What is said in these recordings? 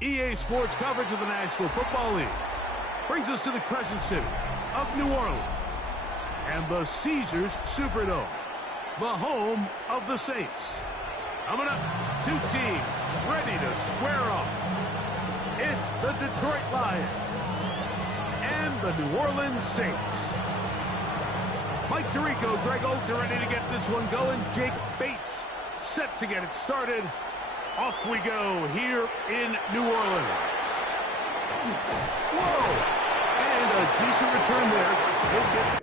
EA Sports coverage of the National Football League brings us to the Crescent City of New Orleans and the Caesars Superdome, the home of the Saints. Coming up, two teams ready to square off. It's the Detroit Lions and the New Orleans Saints. Mike Tirico, Greg Oates are ready to get this one going. Jake Bates set to get it started. Off we go here in New Orleans. Whoa! And a decent return there. He'll get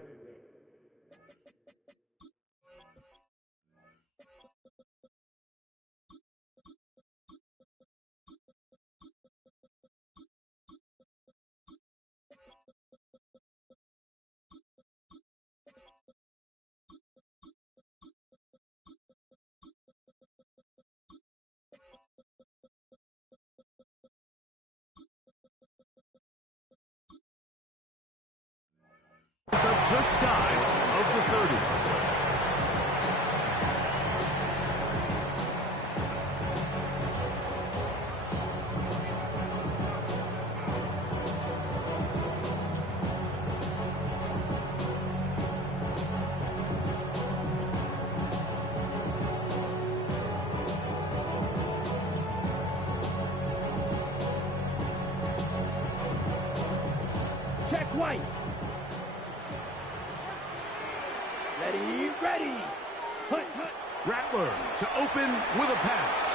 just shy of the 30. Check White. Ready. Hut. Rattler to open with a pass.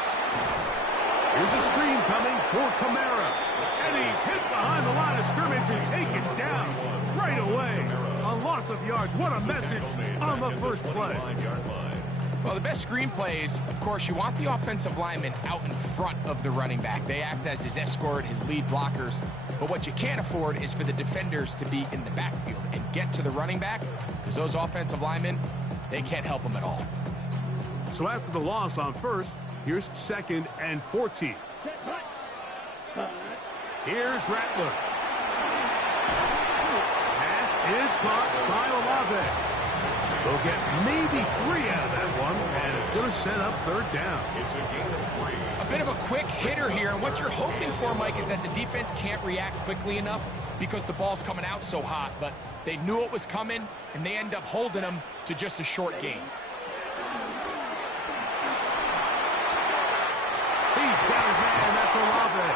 Here's a screen coming for Kamara. And he's hit behind the line of scrimmage and taken down right away. A loss of yards. What a message on the first play. Well, the best screenplay is, of course, you want the offensive lineman out in front of the running back. They act as his escort, his lead blockers. But what you can't afford is for the defenders to be in the backfield and get to the running back, because those offensive linemen, they can't help them at all. So after the loss on first, here's 2nd and 14. Here's Rattler. Pass is caught by Olave. They'll get maybe 3 out of that one, and it's going to set up 3rd down. It's a gain of 3. A bit of a quick hitter here, and what you're hoping for, Mike, is that the defense can't react quickly enough because the ball's coming out so hot, but they knew it was coming, and they end up holding them to just a short gain. He's got his man, that's Olave.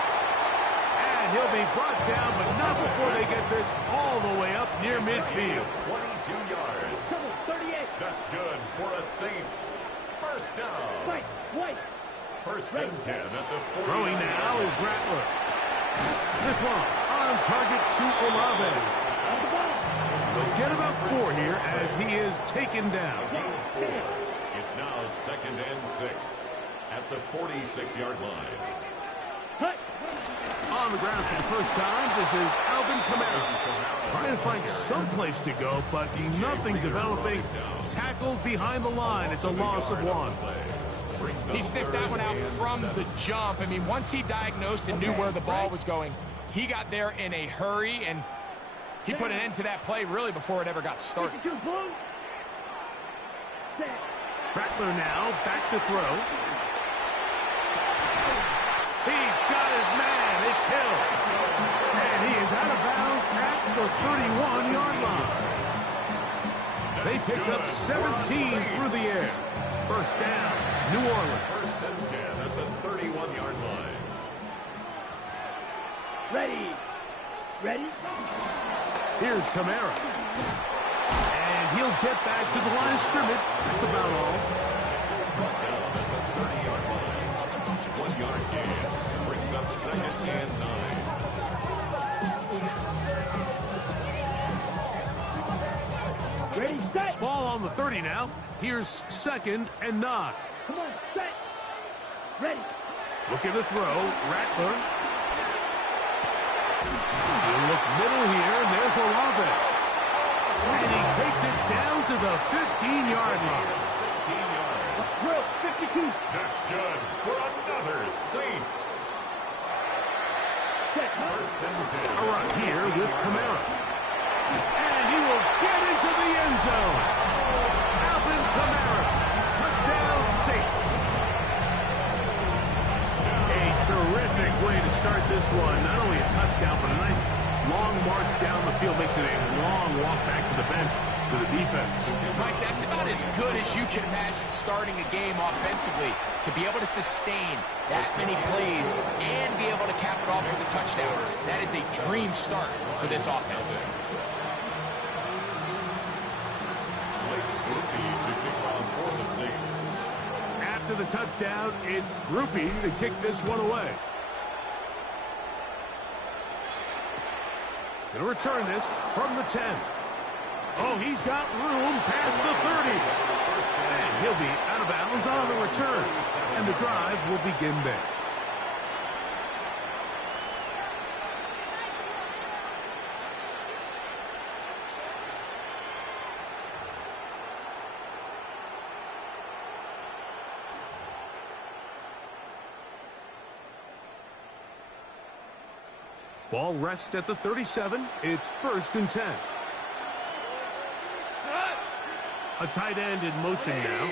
And he'll be brought down, but not before they get this all the way up near midfield. 22 yards. 38. That's good for a Saints. First down. White. First and 10 at the 40. Throwing now is Rattler. This one on target to Olave. They'll get about 4 here as he is taken down. It's now 2nd and 6 at the 46-yard line. On the ground for the first time, this is Alvin Kamara. Trying to find some place to go, but nothing developing. Tackled behind the line. It's a loss of 1. He sniffed that one out from the jump. I mean, once he diagnosed and knew where the ball was going, he got there in a hurry, and he put an end to that play really before it ever got started. Rattler now back to throw. He's got his man. It's Hill. And he is out of bounds at the 31-yard line. They picked up 17 through the air. First down, New Orleans. First and 10 at the 31-yard line. Ready. Here's Kamara. And he'll get back to the line of scrimmage. That's about all. Down at the 30-yard line. 1-yard gain. Brings up 2nd and 9. Ready, set. Ball on the 30 now. Here's 2nd and 9. Come on, set. Ready. Looking to throw. Rattler. He'll look middle here, and there's Olave. And he takes it down to the 15-yard line. 16 yards. Drill, 52. That's good for another Saints. Set. First and 10. A run here with Kamara. And he will get into the end zone. Alvin Kamara. Touchdown, Saints. start this one, not only a touchdown, but a nice long march down the field. Makes it a long walk back to the bench for the defense. Mike, that's about as good as you can imagine starting a game offensively. To be able to sustain that many plays and be able to cap it off with a touchdown. That is a dream start for this offense. After the touchdown, it's Groupie to kick this one away. Going to return this from the 10. Oh, he's got room past the 30. And he'll be out of bounds on the return. And the drive will begin there. Ball rests at the 37. It's 1st and 10. A tight end in motion now.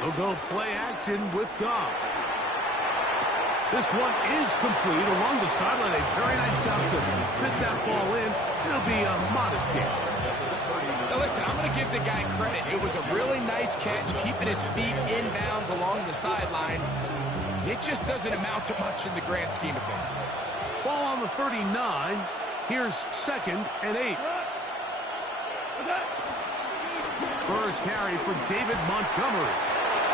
They'll go play action with Goff. This one is complete along the sideline. A very nice job to fit that ball in. It'll be a modest game. Now listen, I'm going to give the guy credit. It was a really nice catch, keeping his feet inbounds along the sidelines. It just doesn't amount to much in the grand scheme of things. Ball on the 39. Here's 2nd and 8. First carry for David Montgomery.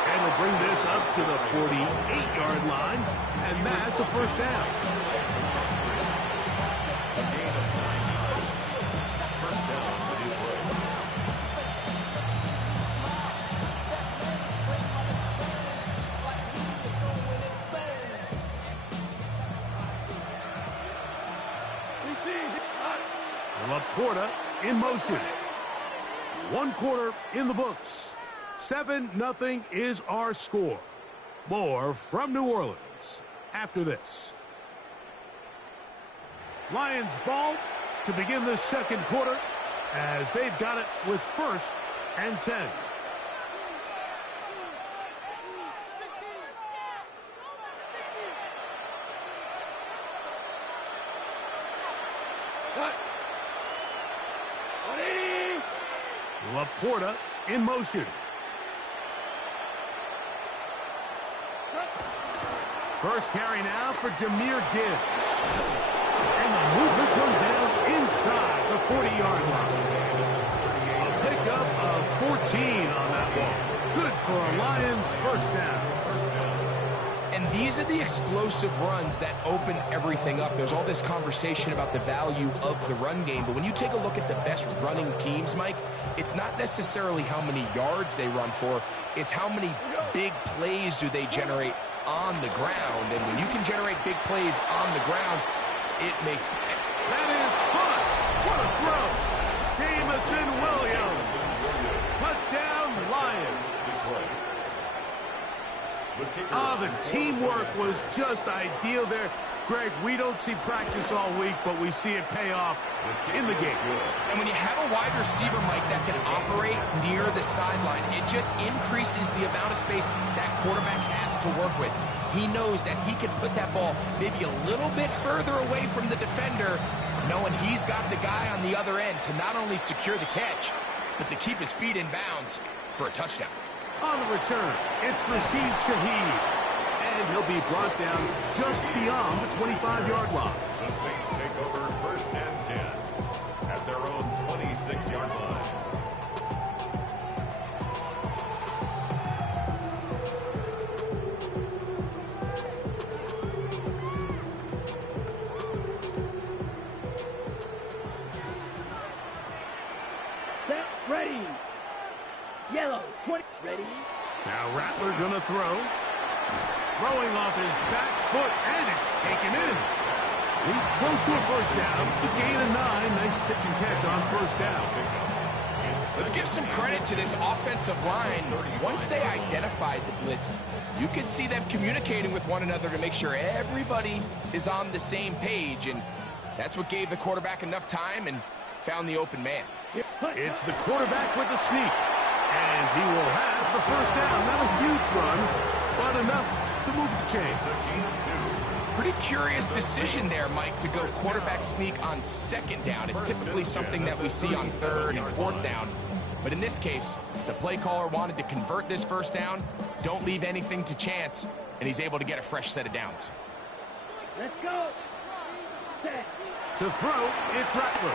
And will bring this up to the 48-yard line. And that's a 1st down. Laporta in motion. 1 quarter in the books. 7-0 is our score. More from New Orleans after this. Lions ball to begin the 2nd quarter as they've got it with 1st and 10. Laporta in motion. First carry now for Jahmyr Gibbs. And they'll move this one down inside the 40-yard line. A pickup of 14 on that ball. Good for a Lions 1st down. And these are the explosive runs that open everything up. There's all this conversation about the value of the run game, but when you take a look at the best running teams, Mike, it's not necessarily how many yards they run for, it's how many big plays do they generate on the ground. And when you can generate big plays on the ground, it makes... That is caught. What a throw. Jamison Williams. Touchdown, Lions. The teamwork was just ideal there. Greg, we don't see practice all week, but we see it pay off in the game. And when you have a wide receiver, Mike, that can operate near the sideline, it just increases the amount of space that quarterback has to work with. He knows that he can put that ball maybe a little bit further away from the defender, knowing he's got the guy on the other end to not only secure the catch, but to keep his feet in bounds for a touchdown. On the return, it's Rashid Shaheed. And he'll be brought down just beyond the 25-yard line. The Saints take over 1st and 10 at their own 26-yard line. Set, ready. Yellow, 20, ready. Now Rattler gonna throw. Throwing off his back foot, and it's taken in. He's close to a 1st down. It's a gain of 9. Nice pitch and catch on 1st down. Let's give some credit to this offensive line. Once they identified the blitz, you could see them communicating with one another to make sure everybody is on the same page, and that's what gave the quarterback enough time and found the open man. It's the quarterback with the sneak. And he will have the first down. Not a huge run, but enough to move the chains. Pretty curious decision there, Mike, to go quarterback sneak on second down. It's typically something that we see on third and fourth down. But in this case, the play caller wanted to convert this first down, don't leave anything to chance, and he's able to get a fresh set of downs. Let's go. Set. To throw, it's Rattler.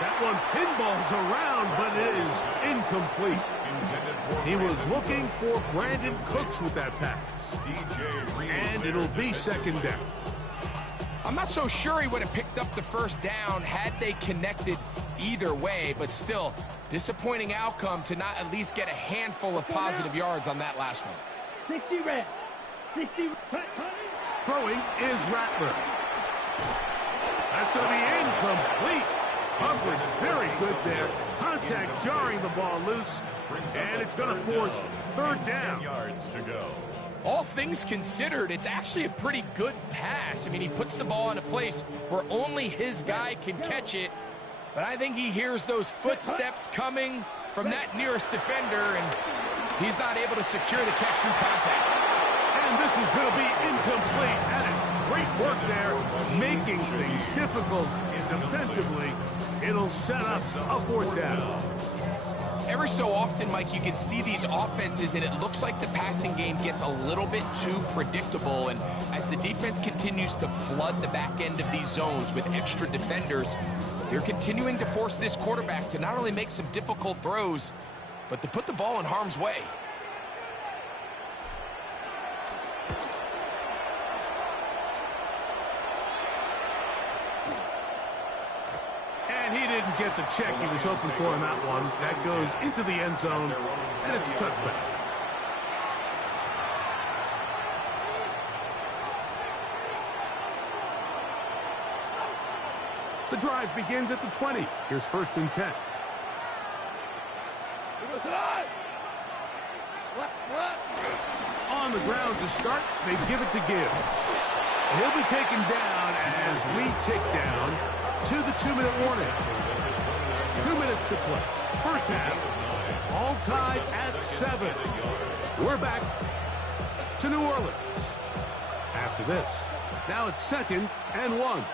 That one pinballs around, but it is incomplete. He was looking for Brandon Cooks with that pass. And it'll be second down. I'm not so sure he would have picked up the first down had they connected either way, but still, disappointing outcome to not at least get a handful of positive yards on that last one. 60 red. 60 red. Throwing is Rattler. That's going to be incomplete. Coverage very good there. Contact jarring the ball loose, and it's going to force third down. Yards to go. All things considered, it's actually a pretty good pass. I mean, he puts the ball in a place where only his guy can catch it, but I think he hears those footsteps coming from that nearest defender, and he's not able to secure the catch through contact. And this is going to be incomplete. That is great work there, making things difficult defensively. It'll set up a fourth down. Every so often, Mike, you can see these offenses, and it looks like the passing game gets a little bit too predictable. And as the defense continues to flood the back end of these zones with extra defenders, they're continuing to force this quarterback to not only make some difficult throws, but to put the ball in harm's way. And he didn't get the check he was hoping for in that one. That goes into the end zone, and it's a touchback. The drive begins at the 20. Here's first and 10. On the ground to start, they give it to Gibbs. He'll be taken down as we tick down to the 2-minute warning. 2 minutes to play. First half, all tied at 7. We're back to New Orleans. After this, now it's 2nd and 1.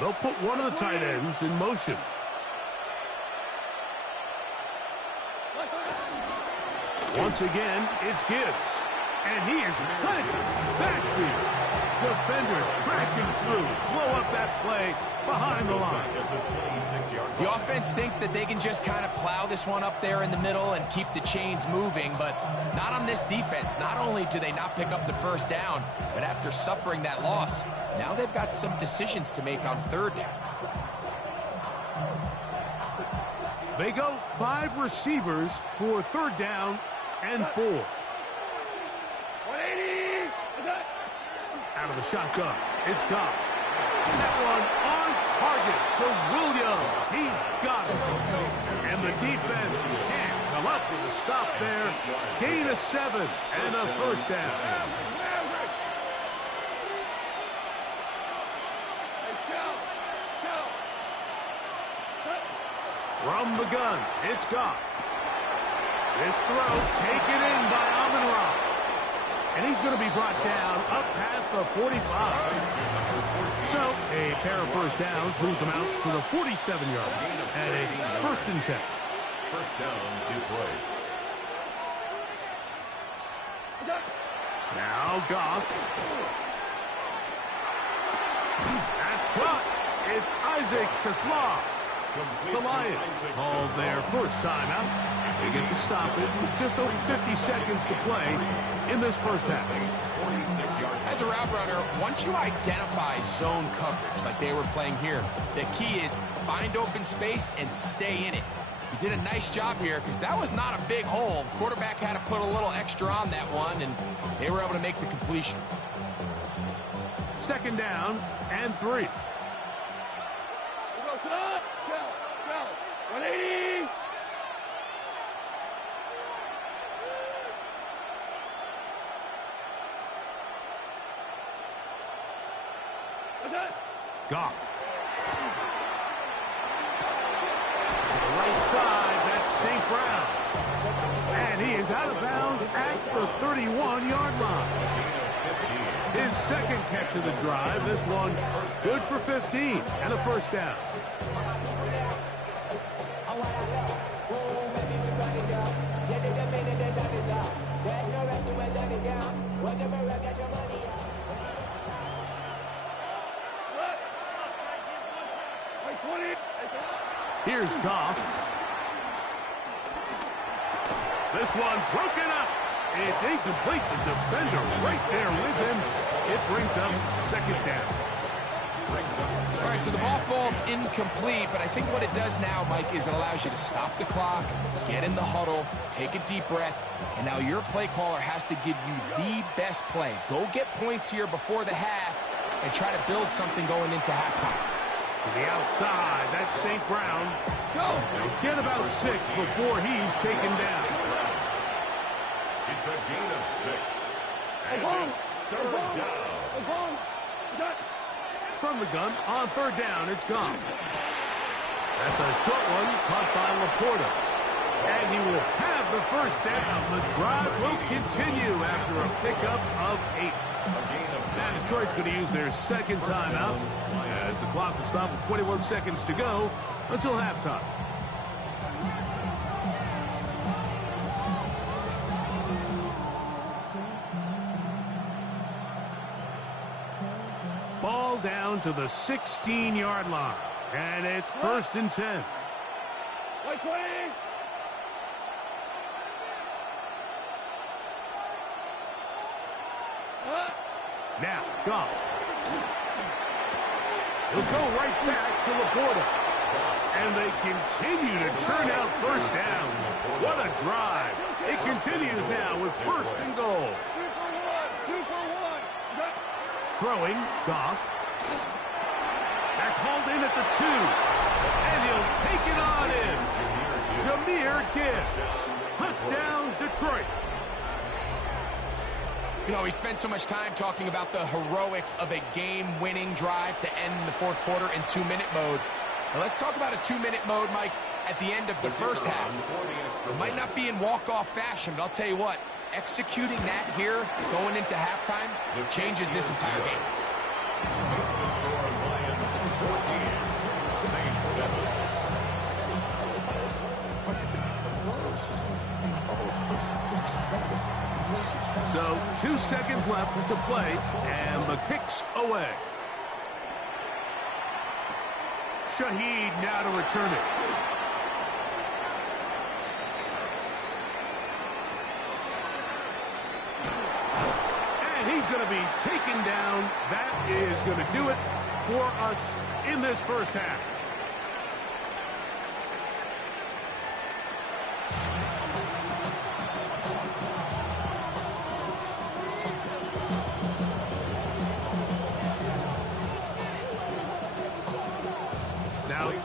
They'll put one of the tight ends in motion. Once again, it's Gibbs. And he is planted backfield. Defenders crashing through. Blow up that play behind the line. The offense thinks that they can just kind of plow this one up there in the middle and keep the chains moving, but not on this defense. Not only do they not pick up the first down, but after suffering that loss, now they've got some decisions to make on third down. They go 5 receivers for third down and 4. Out of the shotgun, it's gone. That one on target to Williams. He's got it. And the defense can't come up with a stop there. Gain of 7 and a first down. From the gun, it's Goff. This throw taken in by Amon-Ra. And he's going to be brought down up past the 45. So a pair of first downs moves them out to the 47-yard line. And it's first and 10. First down, Detroit. Now Goff. That's caught. It's Isaac Tesla. The Lions called their first timeout. They get the stoppage with just over 50 seconds to play in this first half. As a route runner, once you identify zone coverage like they were playing here, the key is find open space and stay in it. He did a nice job here because that was not a big hole. The quarterback had to put a little extra on that one, and they were able to make the completion. Second down and 3. 180. Goff. the 31-yard line. His second catch of the drive. This one good for 15 and a first down. Here's Goff. This one broken up. It's incomplete. The defender right there with him. It brings up second down. All right, so the ball falls incomplete, but I think what it does now, Mike, is it allows you to stop the clock, get in the huddle, take a deep breath, and now your play caller has to give you the best play. Go get points here before the half and try to build something going into halftime. To the outside, that's St. Brown. They'll get about 6 before he's taken down. It's a gain of 6. And it's third down. From the gun, on third down, it's gone. That's a short one, caught by Laporta. And he will have the first down. The drive will continue after a pickup of 8. Now Detroit's going to use their second timeout as the clock will stop with 21 seconds to go until halftime. Ball down to the 16-yard line, and it's first and 10. Now, Goff. He'll go right back to Laporta. And they continue to churn out first downs. What a drive. It continues now with first and goal. Throwing, Goff. That's hauled in at the 2. And he'll take it on in. Jahmyr Gibbs. Touchdown, Detroit. You know, we spent so much time talking about the heroics of a game-winning drive to end the fourth quarter in 2-minute mode. Now let's talk about a 2-minute mode, Mike, at the end of the first half. It might not be in walk-off fashion, but I'll tell you what, executing that here, going into halftime, changes this entire game. This is for Lions 14, Saints 7. So 2 seconds left to play, and the kick's away. Shaheed now to return it. And he's going to be taken down. That is going to do it for us in this first half.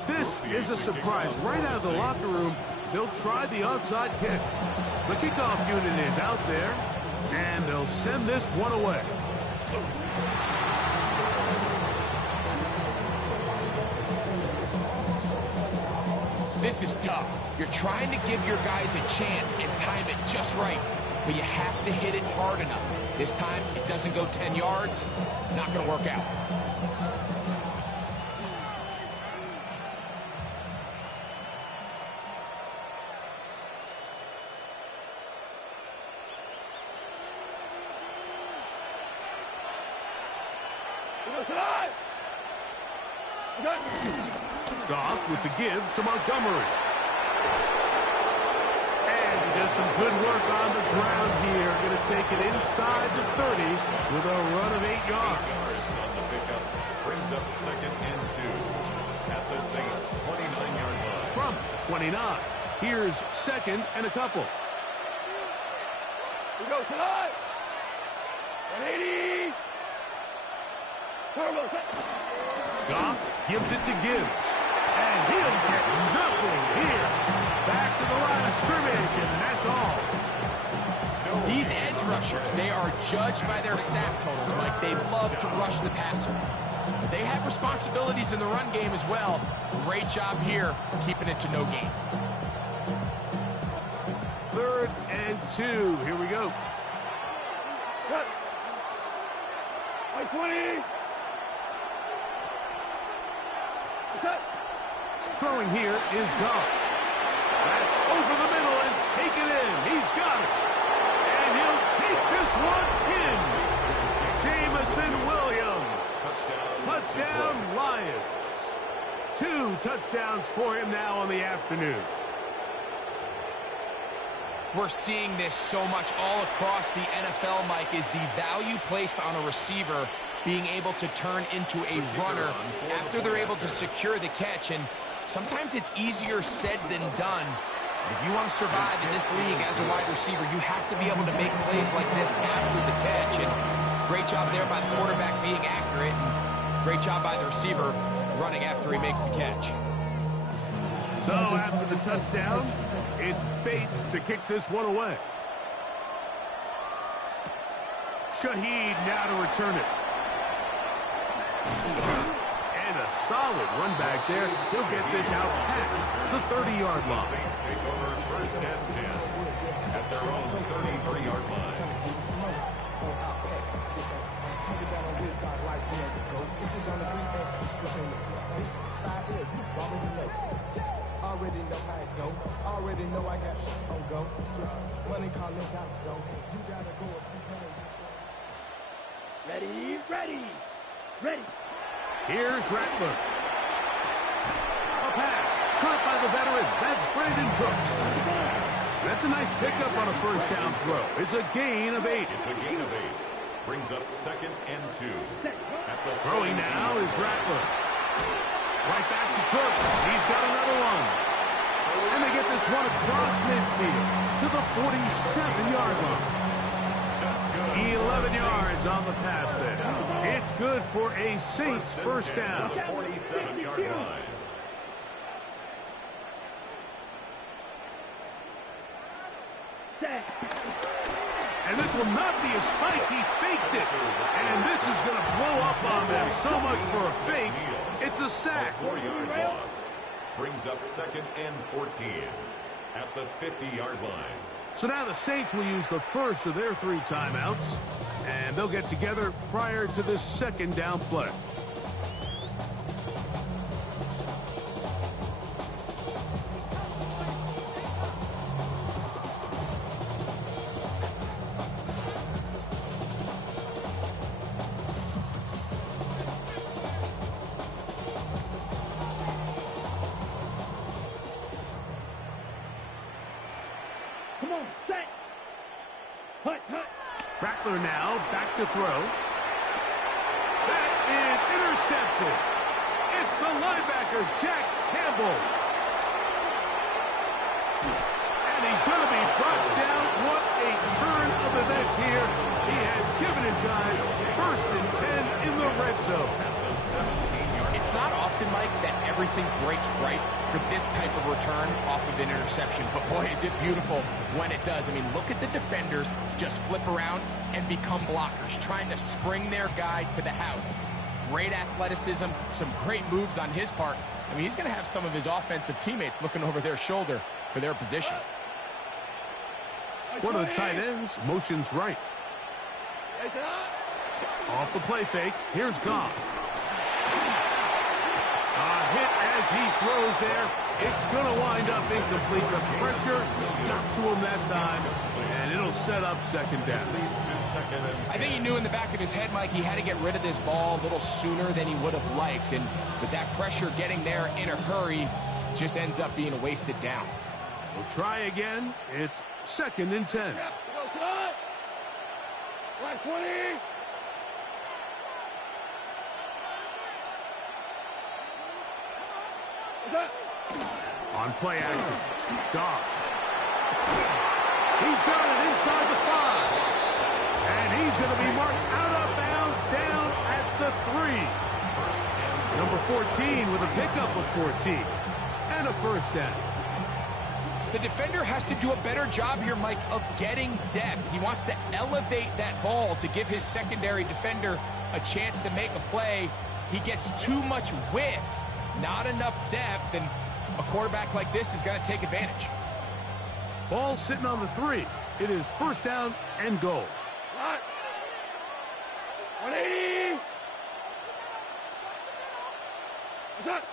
This is a surprise. Right out of the locker room, they'll try the onside kick. The kickoff unit is out there, and they'll send this one away. This is tough. You're trying to give your guys a chance and time it just right, but you have to hit it hard enough. This time, it doesn't go 10 yards. Not going to work out. Goff with the give to Montgomery. And he does some good work on the ground here. Going to take it inside the 30s with a run of 8 yards. On the pickup brings up second and 2 at the Saints 29-yard line. From 29, here's second and a couple. We go tonight. 180. Turbo set. Goff gives it to Gibbs. And he'll get nothing here. Back to the line of scrimmage, and that's all. These edge rushers, they are judged by their sack totals, Mike. They love to rush the passer. They have responsibilities in the run game as well. Great job here, keeping it to no gain. 3rd and 2. Here we go. 20. Throwing here is gone. That's over the middle and taken in. He's got it. And he'll take this one in. Jamison Williams. Touchdown Lions. 2 touchdowns for him now on the afternoon. We're seeing this so much all across the NFL, Mike, is the value placed on a receiver being able to turn into a runner after they're able to secure the catch. And sometimes it's easier said than done. If you want to survive in this league as a wide receiver, you have to be able to make plays like this after the catch. And great job there by the quarterback being accurate. And great job by the receiver running after he makes the catch. So after the touchdown, it's Bates to kick this one away. Shaheed now to return it. And a solid run back there. He'll get this out past the 30-yard line. Saints take over first and 10 at their own 33-yard line. Already know how it go. Already know I got shit on go. Money calling, gotta go. You gotta go if you can. Ready. Here's Rattler. A pass caught by the veteran. That's Brandon Cooks. That's a nice pickup on a first down throw. It's a gain of 8. It's a gain of 8. Brings up 2nd and 2. At the Throwing now is Rattler. Right back to Cooks. He's got another one. And they get this one across midfield to the 47-yard line. 11 yards on the pass there. It's good for a Saints first down. 47-yard line. And this will not be a spike. He faked it. And this is going to blow up on them. So much for a fake. It's a sack. 4-yard loss. Brings up 2nd and 14 at the 50-yard line. So now the Saints will use the first of their 3 timeouts. And they'll get together prior to this second down play. Come on, set. Hut. Rattler now back to throw. That is intercepted. It's the linebacker, Jack Campbell. And he's going to be brought down. What a turn of events here. He has given his guys 1st and 10 in the red zone. It's not often, Mike, that everything breaks right for this type of return off of an interception. But, boy, is it beautiful when it does. I mean, look at the defenders just flip around and become blockers, trying to spring their guy to the house. Great athleticism, some great moves on his part. I mean, he's going to have some of his offensive teammates looking over their shoulder for their position. One of the tight ends motions right. Off the play fake. Here's Goff. Hit as he throws there. It's going to wind up incomplete. The pressure got to him that time, and it'll set up 2nd down. I think he knew in the back of his head, Mike, he had to get rid of this ball a little sooner than he would have liked. And with that pressure getting there in a hurry, just ends up being a wasted down. We'll try again. It's 2nd and 10. Black 20. On play action, Goff. He's got it inside the 5. And he's going to be marked out of bounds down at the 3. Number 14 with a pickup of 14. And a first down. The defender has to do a better job here, Mike, of getting depth. He wants to elevate that ball to give his secondary defender a chance to make a play. He gets too much width, not enough depth, and a quarterback like this is going to take advantage. Ball sitting on the 3. It is first down and goal. 180. Attack.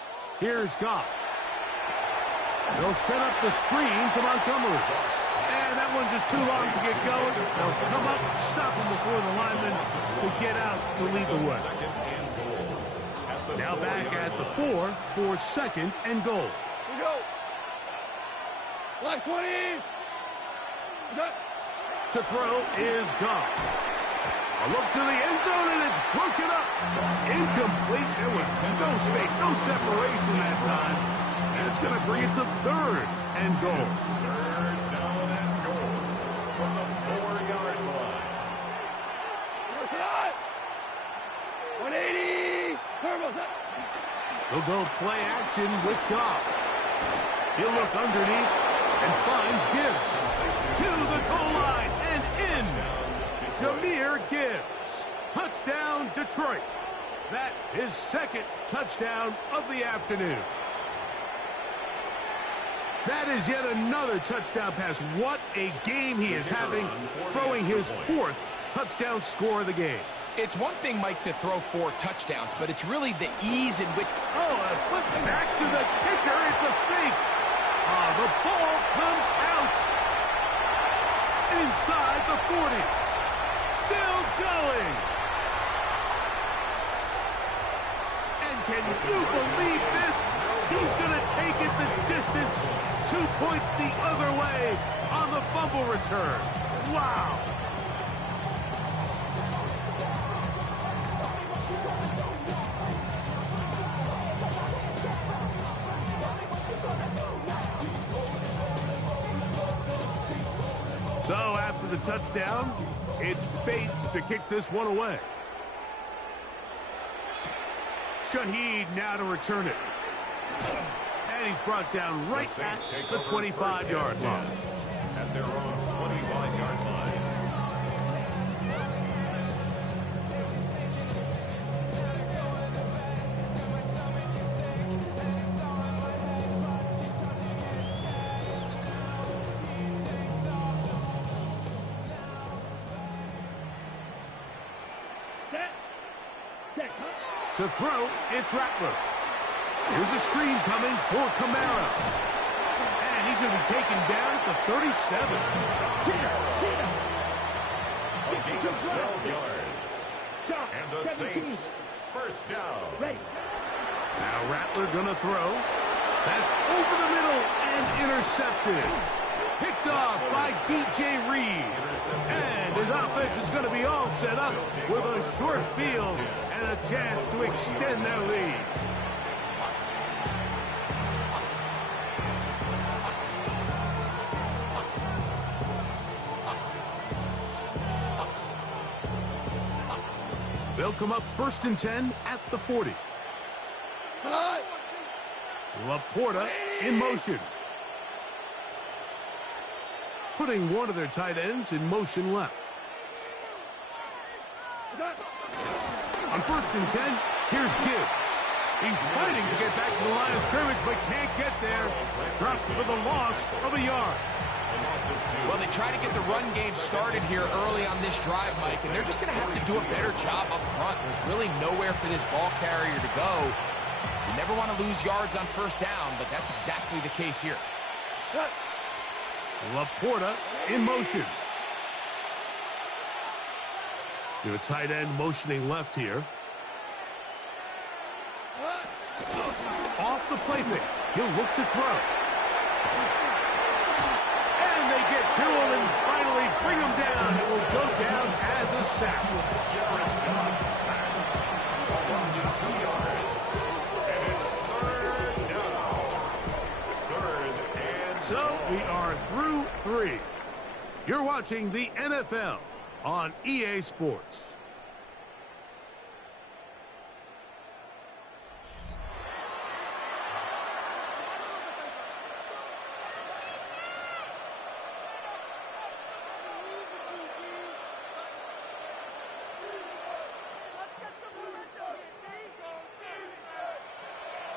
Here's Goff. They'll set up the screen to Montgomery. And that one's just too long to get going. They'll come up, stop him before the lineman to get out to lead the way. Now back at the 4 for 2nd and goal. Here we go. Black 20. Attack. To throw is Goff. A look to the end zone, and it's broken up. Incomplete. There was no space, no separation that time. And it's going to bring it to 3rd and goal. 3rd down and goal from the 4-yard line. 180. Turbo set. They'll go play action with Goff. He'll look underneath and finds Gibbs. To the goal line and in. Jahmyr Gibbs. Touchdown, Detroit. That is 2nd touchdown of the afternoon. That is yet another touchdown pass. What a game he is having, throwing his 4th touchdown score of the game. It's one thing, Mike, to throw 4 touchdowns, but it's really the ease in which... Oh, a flip back to the kicker. It's a fake. The ball comes out. Inside the 40. Still going. And can you believe this? He's going to take it the distance. 2 points the other way on the fumble return. Wow. So after the touchdown, it's Bates to kick this one away. Shaheed now to return it. And he's brought down right at the 25-yard line. At their own 25-yard line. To throw, it's Rattler. Here's a screen coming for Kamara. And he's going to be taken down at the 37. A gain of 12 yards. And the Saints, first down. Now Rattler going to throw. That's over the middle and intercepted. Picked off by DJ Reed. And his offense is going to be all set up with a short field and a chance to extend their lead. They'll come up 1st and 10 at the 40. Laporta in motion. Putting one of their tight ends in motion left. On 1st and 10, here's Gibbs. He's fighting to get back to the line of scrimmage, but can't get there. Drops for the loss of a yard. Well, they try to get the run game started here early on this drive, Mike, and they're just going to have to do a better job up front. There's really nowhere for this ball carrier to go. You never want to lose yards on 1st down, but that's exactly the case here. Laporta in motion. The tight end motioning left here. Off the play fake. He'll look to throw. And they get to him and finally bring him down. It will go down as a sack. Jared Goff sacked. Losing 2 yards. And it's 3rd down. 3rd and So we are through 3. You're watching the NFL on EA Sports.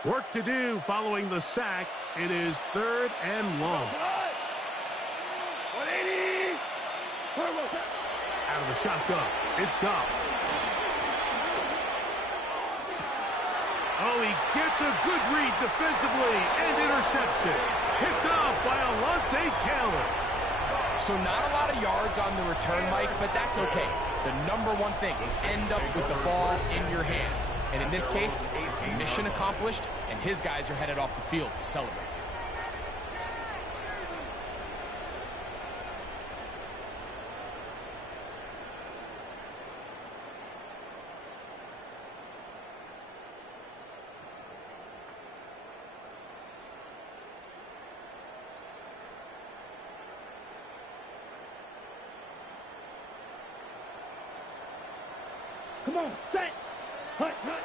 Work to do following the sack. It is 3rd and long. 180. Out of the shotgun, it's Goff. Oh, he gets a good read defensively and intercepts it. Picked off by Alontae Taylor. So not a lot of yards on the return, Mike, but that's okay. The number one thing, end up with the ball in your hands. And in this case, mission accomplished, and his guys are headed off the field to celebrate. Come on, set. Hut, hut.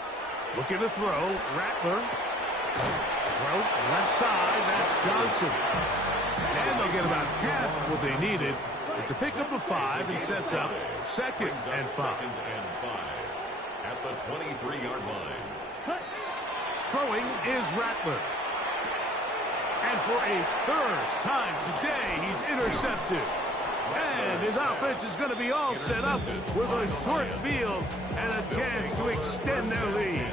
Looking to throw. Rattler. Throw left side. That's Johnson. And they'll get about half of what they needed. It's a pickup of 5 and sets up second and 5. Second and 5 at the 23-yard line. Hut. Throwing is Rattler. And for a third time today, he's intercepted. And his offense is going to be all set up with a short field and a chance to extend their lead.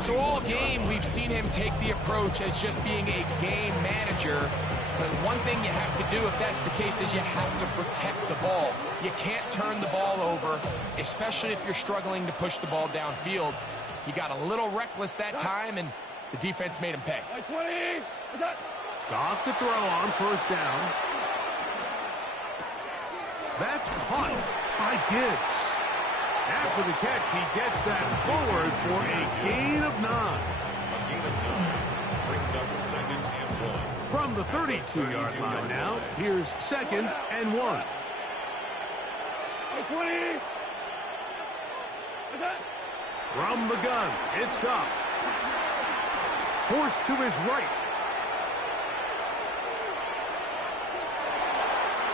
So all game, we've seen him take the approach as just being a game manager. But one thing you have to do, if that's the case, is you have to protect the ball. You can't turn the ball over, especially if you're struggling to push the ball downfield. He got a little reckless that time, and the defense made him pay. 20. Attack. Goff to throw on first down. That's caught by Gibbs. After the catch, he gets that forward for a gain of 9. A gain of 9 brings up second and 1. From the 32-yard line now, here's second and 1. 20. Attack. From the gun, it's Goff. Forced to his right.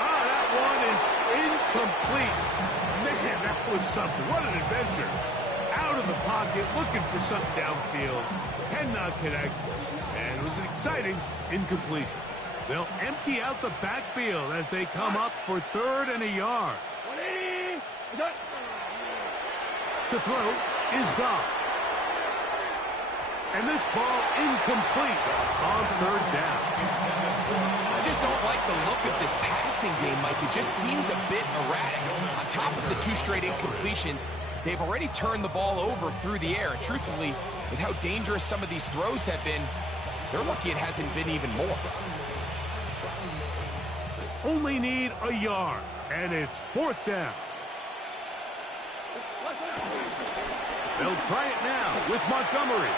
That one is incomplete. Man, that was something. What an adventure. Out of the pocket, looking for something downfield. Cannot connect. And it was an exciting incompletion. They'll empty out the backfield as they come up for third and a yard. 180. Attack. To throw is Goff. And this ball incomplete on third down. I just don't like the look of this passing game, Mike. It just seems a bit erratic. On top of the 2 straight incompletions, they've already turned the ball over through the air. And truthfully, with how dangerous some of these throws have been, they're lucky it hasn't been even more. Only need a yard, and it's fourth down. They'll try it now with Montgomery.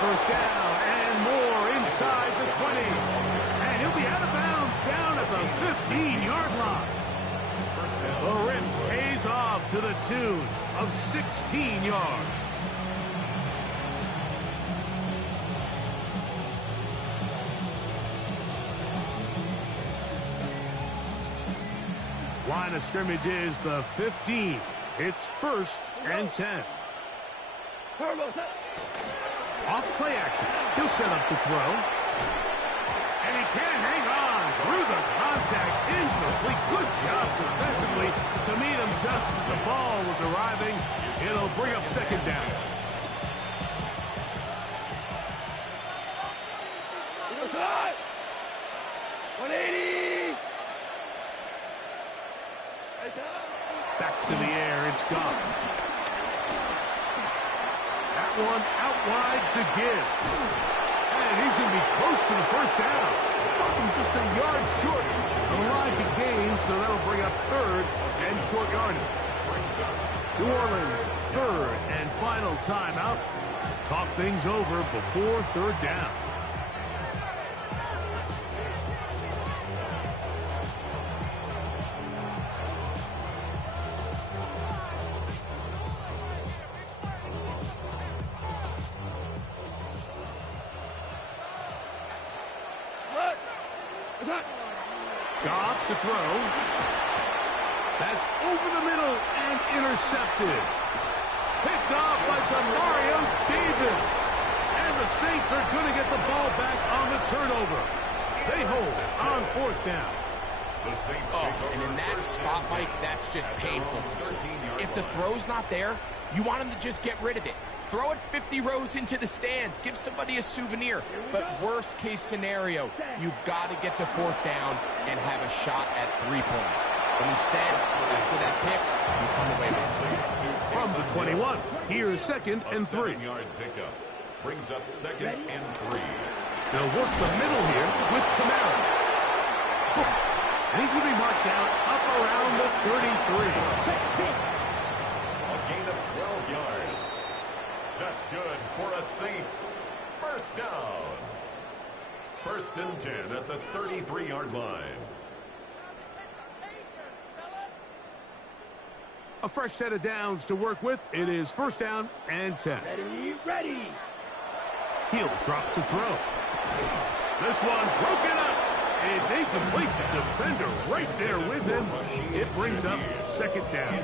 First down and more inside the 20. And he'll be out of bounds down at the 15-yard line. The risk pays off to the tune of 16 yards. Line of scrimmage is the 15. It's first and 10. Off play action. He'll set up to throw. And he can't hang on through the contact. Incomplete. Good job defensively to meet him just as the ball was arriving. It'll bring up second down. Cut. 180. Back to the air. It's Goff. One out wide to Gibbs. And he's going to be close to the first down. Just a yard short of the line to gain, so that'll bring up third and short yardage. New Orleans, third and final timeout. Talk things over before third down. Goff to throw. That's over the middle and intercepted. Picked off by Demario Davis. And the Saints are going to get the ball back on the turnover. They hold on fourth down. And in that spot, Mike, that's just painful to see. If the throw's not there, you want him to just get rid of it. Throw it 50 rows into the stands. Give somebody a souvenir. But worst case scenario, you've got to get to fourth down and have a shot at 3 points. But instead, after that pick, you come away with it. From the 21, here's 2nd and 3. 7-yard pickup brings up 2nd and 3. They'll work the middle here with Kamara. And he's going to be marked down up around the 33. A gain of 12 yards. That's good for a Saints first down. 1st and 10 at the 33-yard line. A fresh set of downs to work with. It is 1st down and 10. Ready. He'll drop to throw. This one broken up. It's incomplete. The defender right there with him. It brings up 2nd down.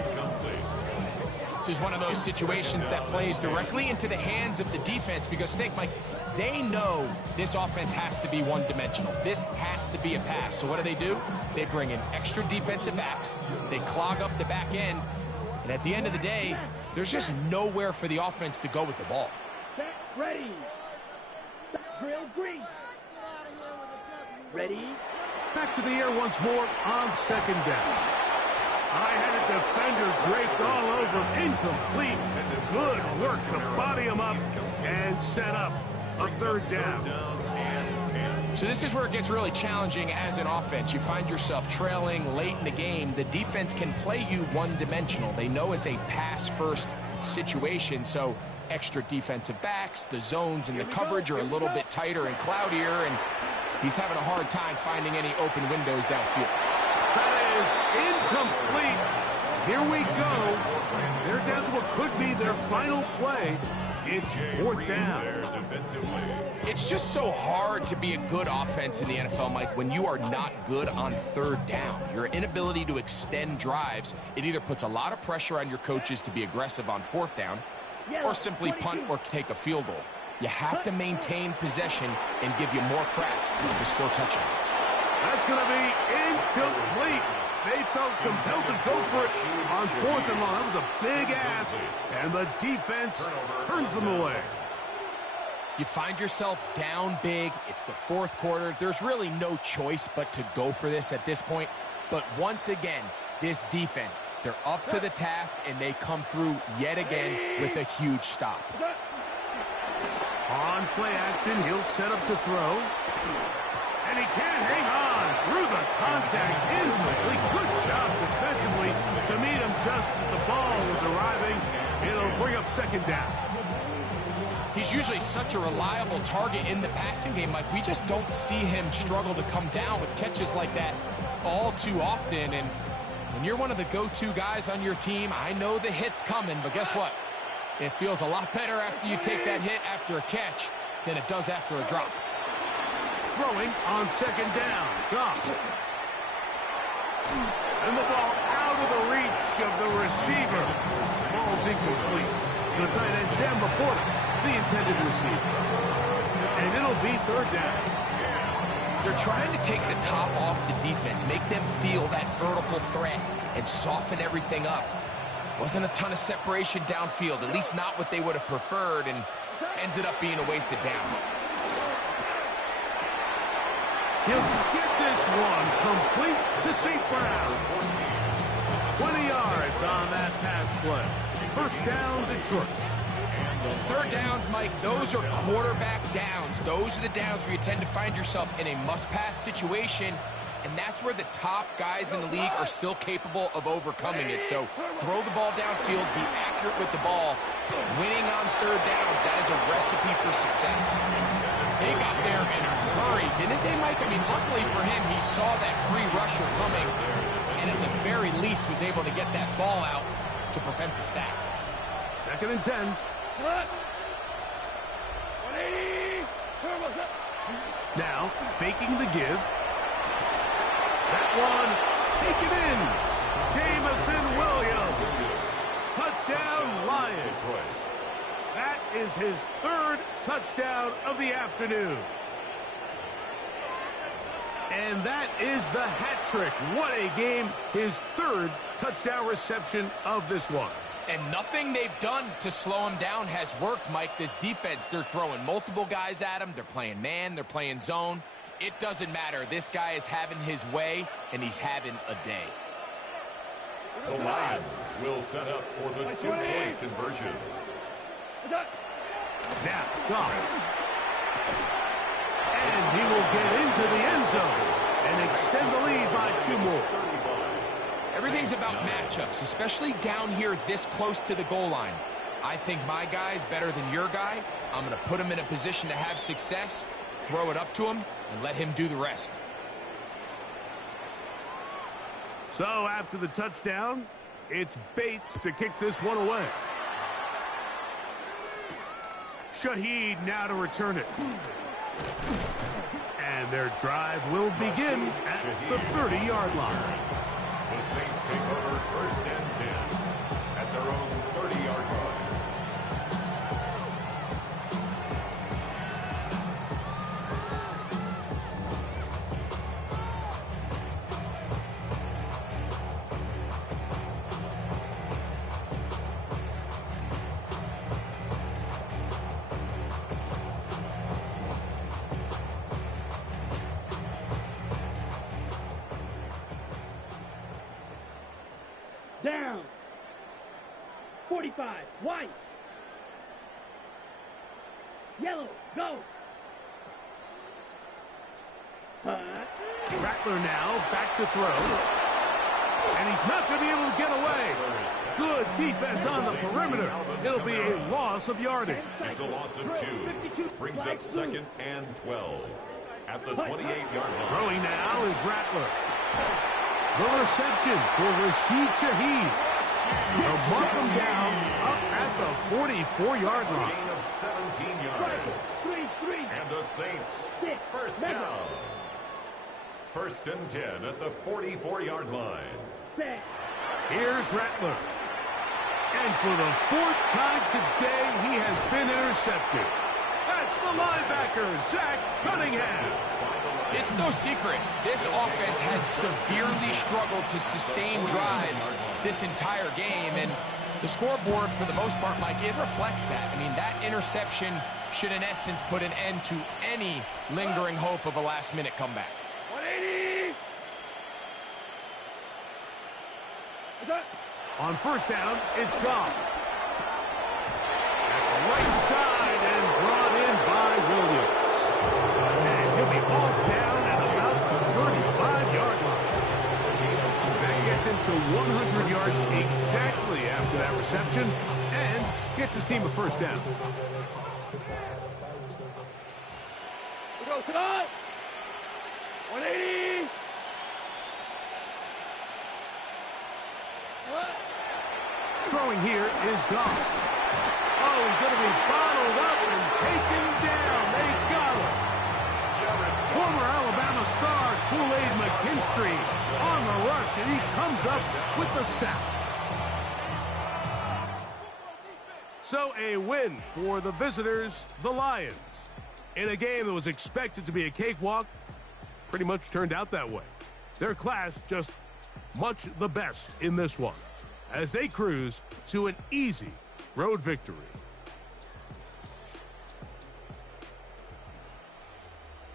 This is one of those situations that plays directly into the hands of the defense because think, Mike, they know this offense has to be one-dimensional. This has to be a pass. So what do? They bring in extra defensive backs. They clog up the back end. And at the end of the day, there's just nowhere for the offense to go with the ball. Set, ready. Drill grease. Ready. Back to the air once more on 2nd down. I had a defender draped all over, incomplete. Good work to body him up and set up a 3rd down. So this is where it gets really challenging as an offense. You find yourself trailing late in the game. The defense can play you one-dimensional. They know it's a pass-first situation, so extra defensive backs, the zones and the coverage are a little bit tighter and cloudier, and he's having a hard time finding any open windows downfield. That is incomplete. Here we go. They're down to what could be their final play. It's 4th down. It's just so hard to be a good offense in the NFL, Mike, when you are not good on 3rd down. Your inability to extend drives, it either puts a lot of pressure on your coaches to be aggressive on 4th down or simply punt or take a field goal. You have to maintain possession and give you more cracks to score touchdowns. That's going to be incomplete. They felt compelled to go for it on 4th and long. That was a big ask, and the defense turns them away. You find yourself down big. It's the 4th quarter. There's really no choice but to go for this at this point. But once again, this defense, they're up to the task, and they come through yet again with a huge stop. On play action, he'll set up to throw. And he can't hang on through the contact instantly. Good job defensively to meet him just as the ball was arriving. It'll bring up 2nd down. He's usually such a reliable target in the passing game, Mike. We just don't see him struggle to come down with catches like that all too often. And when you're one of the go-to guys on your team, I know the hit's coming, but guess what? It feels a lot better after you take that hit after a catch than it does after a drop. Throwing on 2nd down. Goff. And the ball out of the reach of the receiver. Ball's incomplete. The tight end Sam Laporta, the intended receiver. And it'll be 3rd down. They're trying to take the top off the defense, make them feel that vertical threat, and soften everything up. Wasn't a ton of separation downfield, at least not what they would have preferred, and ends it up being a wasted down. He'll get this one complete to St. Brown. 20 yards on that pass play. 1st down, Detroit. 3rd downs, Mike, those are quarterback downs. Those are the downs where you tend to find yourself in a must-pass situation, and that's where the top guys in the league are still capable of overcoming it. So throw the ball downfield, be accurate with the ball. Winning on 3rd downs, that is a recipe for success. They got there in a hurry, didn't they, Mike? I mean, luckily for him, he saw that free rusher coming, and at the very least was able to get that ball out to prevent the sack. 2nd and 10. 180. Now, faking the give. That one, taken in. Jamison Williams. Touchdown, Lions. That is his 3rd touchdown of the afternoon. And that is the hat trick. What a game. His 3rd touchdown reception of this one. And nothing they've done to slow him down has worked, Mike. This defense, they're throwing multiple guys at him. They're playing man, they're playing zone. It doesn't matter. This guy is having his way, and he's having a day. The Lions will set up for the two-point conversion. Now, Goff. And he will get into the end zone and extend the lead by 2 more. Everything's about matchups, especially down here this close to the goal line. I think my guy's better than your guy. I'm going to put him in a position to have success, throw it up to him, and let him do the rest. So after the touchdown, it's Bates to kick this one away. Shaheed now to return it. And their drive will begin at the 30-yard line. The Saints take over 1st and 10 at their own 30-yard line. Down. 45. White. Yellow. Go. Rattler now back to throw. And he's not going to be able to get away. Good defense on the perimeter. It'll be a loss of yardage. It's a loss of 2. Brings up 2nd and 12 at the 28-yard line. Throwing now is Rattler. The reception for Rashid Shaheed. They'll mark him down up at the 44-yard line. Gain of 17 yards. And the Saints, 1st down. 1st and 10 at the 44-yard line. Here's Rattler. And for the 4th time today, he has been intercepted. That's the linebacker, Zach Cunningham. It's no secret. This offense has severely struggled to sustain drives this entire game, and the scoreboard, for the most part, Mike, it reflects that. I mean, that interception should, in essence, put an end to any lingering hope of a last-minute comeback. 180. On 1st down, it's Goff. That's right side and brought in by Williams. And he'll be hauled down at about the 35-yard line. That gets him to 100 yards exactly after that reception and gets his team a 1st down. We go to the 180. Throwing here is Goff. Oh, he's going to be bottled up and taken down. They got him. Former Alabama star Kool-Aid McKinstry on the rush, and he comes up with the sack. So a win for the visitors, the Lions. In a game that was expected to be a cakewalk, pretty much turned out that way. Their class just much the best in this one, as they cruise to an easy road victory.